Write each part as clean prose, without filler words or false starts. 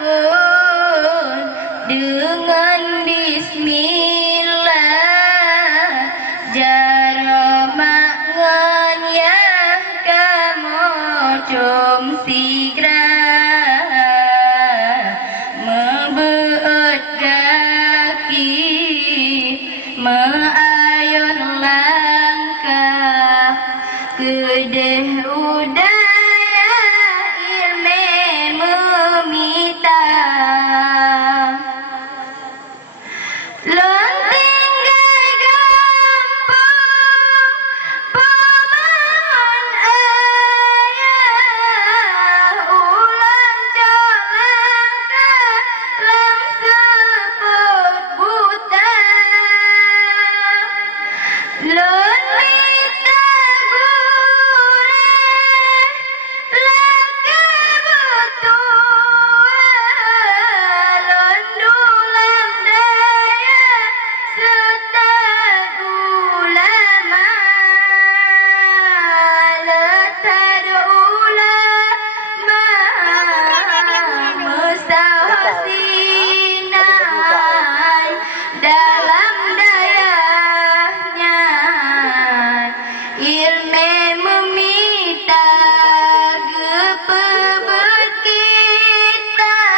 pun dengan bismillah jarama nganyah kamu cum sigra mebeut gaki meayun langkah kedeh udaya ilme memita dalam dayanya ilme memita gepebet kitab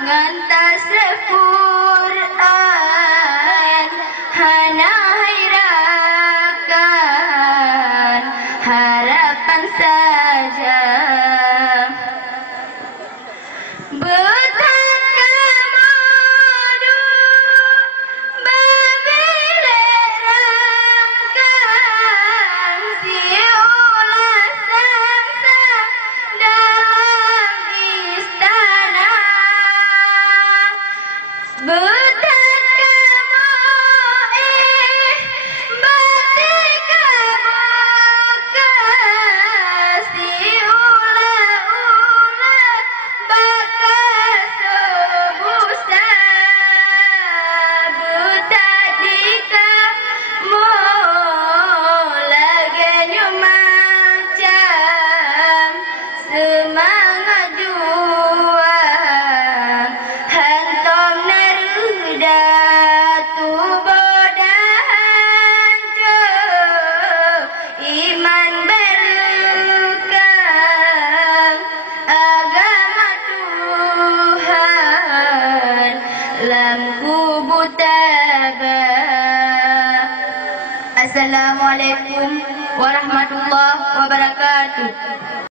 ngantas Quran hana hirakan harapan saja Assalamualaikum warahmatullahi wabarakatuh.